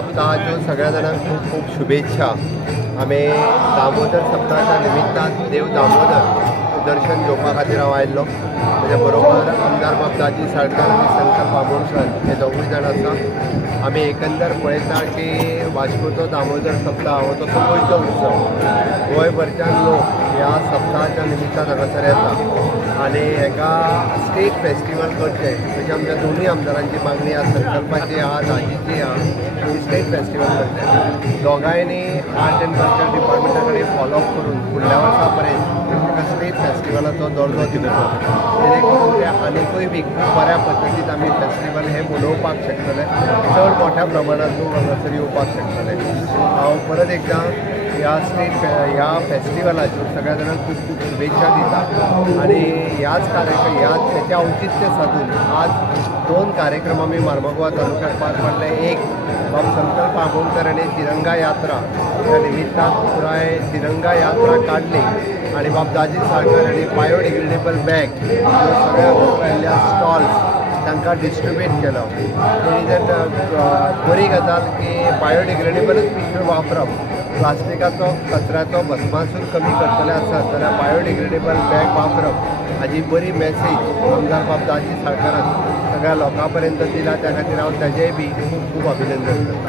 सप्ताहाच्यो सगळ्या जाणांक खूब खूब शुभेच्छा। आम्ही दामोदर सप्ताहाच्या निमित्तान देव दामोदर दर्शन घेवपा खातीर हांव आयिल्लो। म्हज्या बरोबर आमदार बाब दाजी साळकार आनी शंकर बाबोळकर हे दोगूय जाण आसा। आमी एकंदर पळयता की वास्कोचो दामोदर सप्ताह हो तसो गोंयचो उत्सव। गोंयभरच्यान लोक ह्या सप्ताहाच्या निमित्तान हांगासर येता आनी हेका स्टेट फेस्टिवल करचे म्हणजे आमच्या दोनूय आमदारांची मागणी आसा, संकल्पाची आहा, दाजीची आहा की स्टेट फेस्टिवल करचे। दोगांयनी आर्ट एंड कल्चर डिपार्टमेंटा कडेन फॉलोअप करून फुडल्या वर्सा पर्यंत स्टेट फेस्टिवलाचो दर्जो दिवचो, जेणे करून ते आनिकूय बी खूब बऱ्या पद्दतीन आमी फेस्टिवल हे मनोवपाक शकतले, चड मोठ्या प्रमाणात लोक हांगासर येवपाक शकतले। हांव परत एकदां ह्या फेस्टिवलाच्यो सगळ्या जाणांक खूब खूब शुभेच्छा दिता आनी ह्याच्या औचित्य साधून आज दोन कार्यक्रम आमी मार्मागोवा तालुक्यात पार पाडले। एक बाब शंकर बाबोळकर हांणी तिरंगा यात्रा ह्या निमित्तान पुराय तिरंगा यात्रा काडली आनी बाब दाजी साळकार हांणी बायोडिग्रेडेबल बॅग ह्यो सगळ्या आयिल्ल्या स्टॉल्स तांकां डिस्ट्रिब्यूट केलो। बरी गजाल की बायोडिग्रेडेबलच पिशवी वापरप, प्लास्टिकाचो कचऱ्याचो भस्मासूर कमी करतले आसत जाल्यार बायोडिग्रेडेबल बॅग वापरप हाजी बरी मॅसेज आमदार बाब दाजी साळकारान सगळ्या लोकां पर्यंत दिला। त्या खातीर हांव ताजेय बी खूब खूब अभिनंदन करता।